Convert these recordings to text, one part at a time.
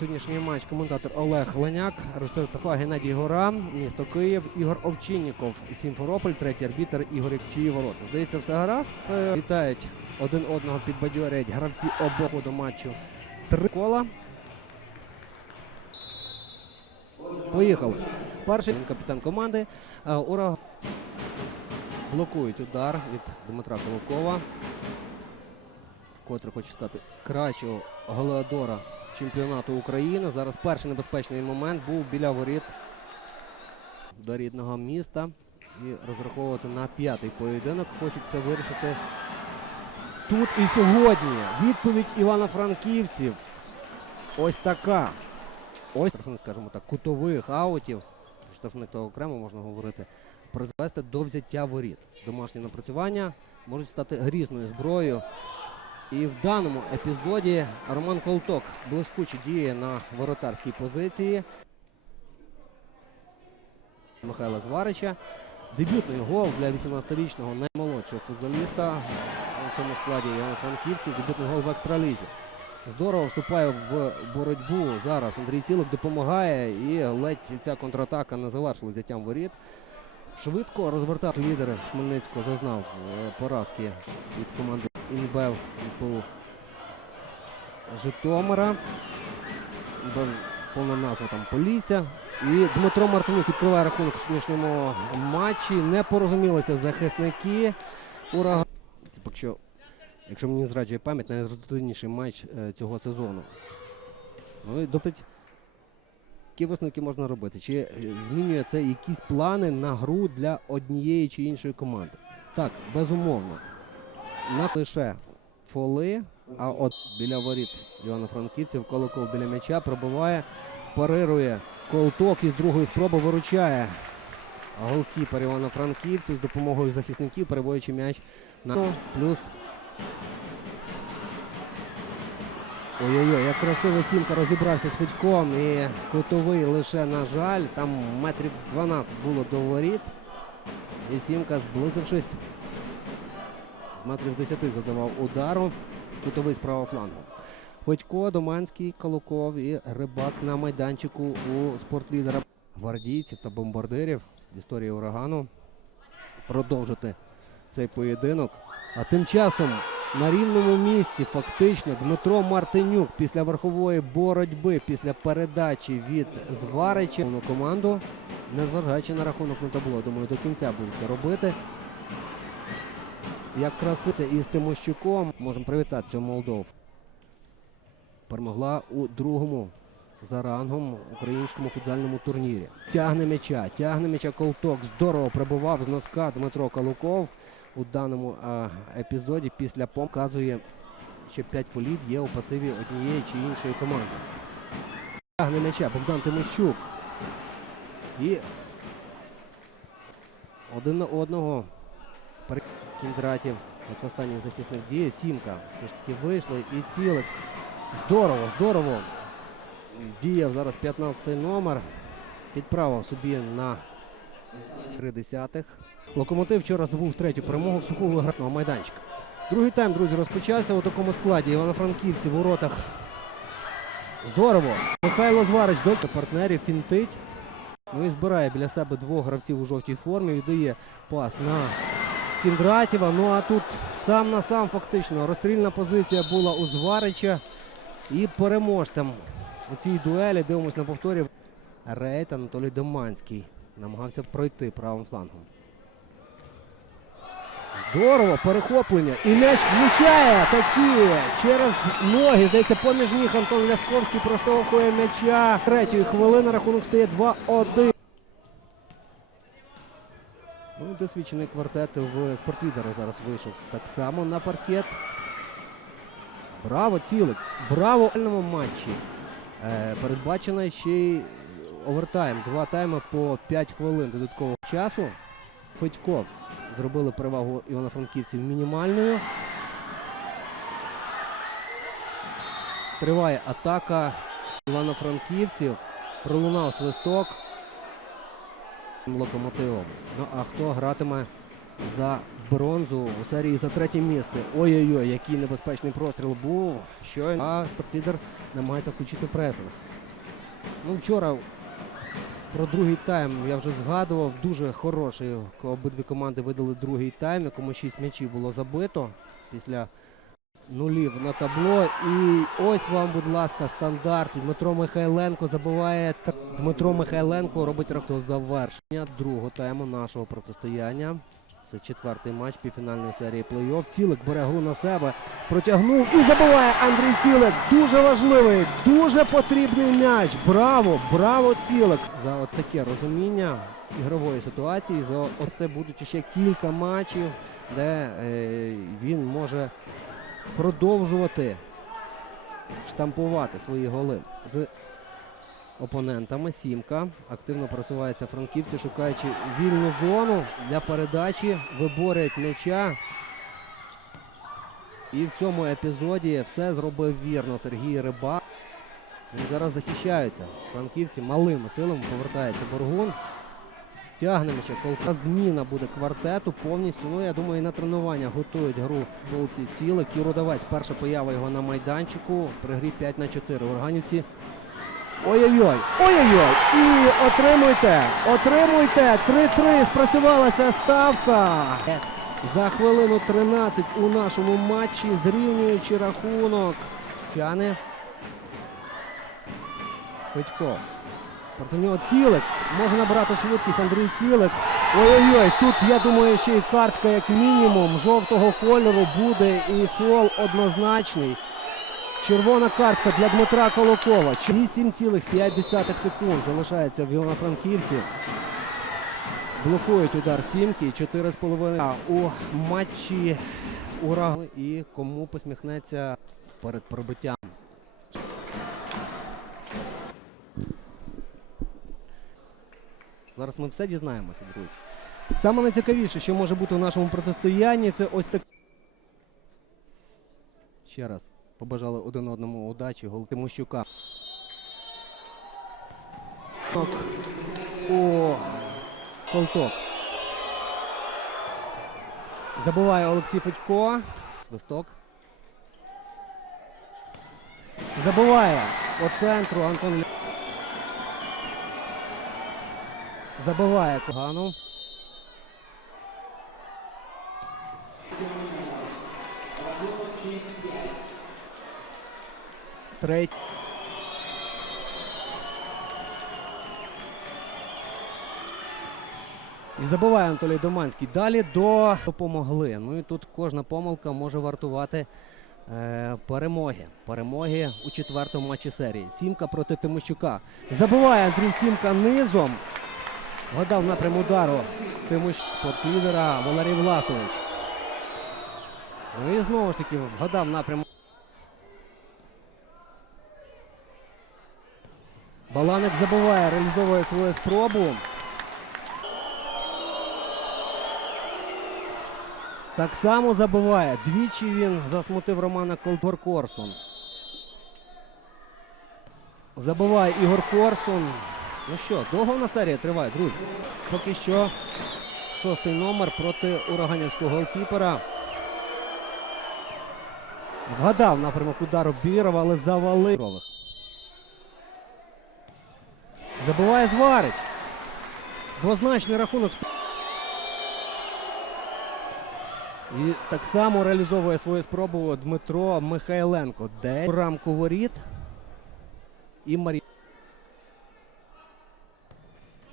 Сьогоднішній матч коментатор Олег Леняк, режисер Тафа Геннадій Гора, місто Київ, Ігор Овчинніков, Сімферополь, третій арбітер Ігор Якчиї Ворота. Здається, все гаразд. Е, Вітають один одного, підбадьорять гравці обох до матчу. Три кола. Поїхали. Перший капітан команди. Е, Ура блокують удар від Дмитра Колокова. Котре хочу сказати, кращого голеадора чемпіонату України. Зараз перший небезпечний момент був біля воріт до рідного міста. І розраховувати на п'ятий поєдинок. Хочуть вирішити тут і сьогодні. Відповідь Івано-Франківців. Ось така. Ось, скажімо так, кутових аутів. Штрафник то окремо можна говорити. Призвести до взяття воріт. Домашні напрацювання можуть стати грізною зброєю. І в даному епізоді Роман Колток блискуче діє на воротарській позиції. Михайла Зварича. Дебютний гол для 18-річного наймолодшого футболіста у цьому складі Івано-Франківців. Дебютний гол в екстралізі. Здорово вступає в боротьбу. Зараз Андрій Цілик допомагає і ледь ця контратака не завершила взяттям воріт. Швидко розвертати лідери з Хмельницького зазнав е, поразки від команди ПУ Житомира. Повна назва там Полісся. І Дмитро Мартинюк відкриває рахунок у сьогоднішньому матчі. Не порозумілися захисники. Ураган. Це поки що, якщо мені зраджує пам'ять, найрезультативніший матч е, цього сезону. Ну і досить які висновки можна робити? Чи змінює це якісь плани на гру для однієї чи іншої команди? Так, безумовно. На лише фоли, а от біля воріт Івано-Франківців Колокол біля м'яча пробиває, парирує колток і з другої спроби виручає. Голкіпер Івано-Франківців з допомогою захисників, переводячи м'яч на плюс. Ой-ой-ой, як красиво Сімка розібрався з Федьком і кутовий лише, на жаль, там метрів 12 було до воріт. І Сімка, зблизившись, метрів 10 задавав удару. Кутовий з правого флангу. Федько, Доманський, Колоков і Рибак на майданчику у спортлідера гвардійців та бомбардирів в історії урагану. Продовжити цей поєдинок. А тим часом на рівному місці фактично Дмитро Мартинюк після верхової боротьби, після передачі від Зварича на команду, незважаючи на рахунок на табло, думаю, до кінця будуть це робити. Як красився із Тимощуком, можемо привітати цього Молдов. Перемогла у другому за рангом українському футзальному турнірі. Тягне м'яча, тягне м'яча Колток. Здорово прибував з носка Дмитро Калуков у даному а, епізоді після показує, що 5 фолів є у пасиві однієї чи іншої команди. Тягне м'яча Богдан Тимощук. І один на одного Кіндратів, як останній захисник діє. Сімка все ж таки вийшли і цілик. Здорово, здорово. Діяв зараз 15-й номер. Підправив собі на 3 десятих. Локомотив вчора здобув третю перемогу в сухого грасного майданчика. Другий тайм, друзі, розпочався у такому складі. Івано-Франківці в воротах. Здорово. Михайло Зварич до партнерів фінтить. Ну і збирає біля себе двох гравців у жовтій формі. Віддає пас на Кіндратєва. Ну а тут сам на сам фактично розстрільна позиція була у Зварича. І переможцем у цій дуелі дивимось на повторі. Рейт Анатолій Доманський намагався пройти правим флангом. Здорово, перехоплення. І м'яч влучає такі через ноги. Здається, поміж ніг Антон Лясковський проштовхує м'яча. Третьої хвилини рахунок стає 2-1. Ну, досвідчений квартет в спортлідера зараз вийшов так само на паркет. Браво, цілик! Браво в фінальному матчі. Е, передбачено ще й овертайм. Два тайми по 5 хвилин додаткового часу. Федько зробили перевагу Івано-Франківців мінімальною. Триває атака Івано-Франківців. Пролунав свисток локомотивом. Ну а хто гратиме за бронзу у серії за третє місце. Ой-ой-ой, який небезпечний простріл був. Щойно а спортлідер намагається включити пресинг. Ну, вчора про другий тайм я вже згадував. Дуже хороший. Обидві команди видали другий тайм, якому 6 м'ячів було забито після нулів на табло. І ось вам, будь ласка, стандарт. Дмитро Михайленко забиває. Дмитро Михайленко робить рахунок завершення другого тайму нашого протистояння. Це четвертий матч півфінальної серії плей-офф. Цілик бере гру на себе, протягнув і забиває Андрій Цілик. Дуже важливий, дуже потрібний м'яч. Браво, браво, Цілик. За от таке розуміння ігрової ситуації. За ось це будуть ще кілька матчів, де е, він може продовжувати штампувати свої голи з опонентами. Сімка активно просувається франківці, шукаючи вільну зону для передачі, виборюють м'яча. І в цьому епізоді все зробив вірно Сергій Риба. Вони зараз захищаються. Франківці малими силами повертається Боргун. Тягне м'яча. Колка зміна буде квартету повністю. Ну, я думаю, і на тренування готують гру болці ціле. Кіродавець. Перша поява його на майданчику. При грі 5 на 4. Органівці. Ой-ой-ой! Ой-ой-ой! І отримуйте! Отримуйте! 3-3. Спрацювала ця ставка. За хвилину 13 у нашому матчі, зрівнюючи рахунок. П'яни. Федько. Проти нього цілик. Може набрати швидкість Андрій Цілик. Ой-ой-ой, тут я думаю, ще й картка як мінімум жовтого кольору буде і фол однозначний. Червона картка для Дмитра Колокова. 8,5 секунд залишається в Івано-Франківці. Блокують удар сімки. 4,5 у матчі ура. І кому посміхнеться перед пробиттям. Зараз ми все дізнаємося, друзі. Саме найцікавіше, що може бути у нашому протистоянні, це ось так. Ще раз побажали один одному удачі гол Тимощука. О, колток. Забиває Олексій Федько. Свисток. Забиває по центру Антон. Лю- Забиває Когану. Третій. І забиває Анатолій Доманський. Далі до допомогли. Ну і тут кожна помилка може вартувати е, перемоги. Перемоги у четвертому матчі серії. Сімка проти Тимощука. Забиває Андрій Сімка низом. Вгадав напрям удару Тимощ спортлідера Валерій Власович. І знову ж таки вгадав напрям. Баланик забиває, реалізовує свою спробу. Так само забиває. Двічі він засмутив Романа Колтор Корсун. Забиває Ігор Корсун. Ну що, довго в нас серія триває, друзі. Поки що шостий номер проти ураганівського голкіпера. Вгадав напрямок удару Бірова, але завалив. Забиває Зварич. Двозначний рахунок. І так само реалізовує свою спробу Дмитро Михайленко. Де рамку воріт. І Марі.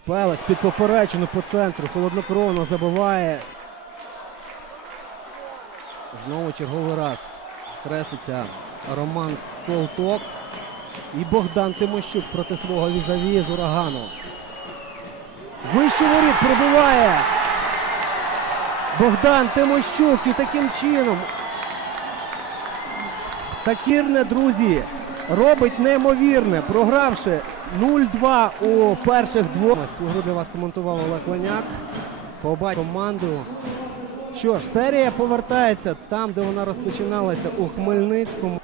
Пелик під поперечину по центру. Холоднокровно забиває. Знову черговий раз. Хреститься Роман Колток. І Богдан Тимощук проти свого візаві з урагану. Вище воріт пробиває. Богдан Тимощук і таким чином. Такірне, друзі, робить неймовірне, програвши 0-2 у перших двох. Гру для вас коментував Олег Ланяк. Побачив команду. Що ж, серія повертається там, де вона розпочиналася у Хмельницькому.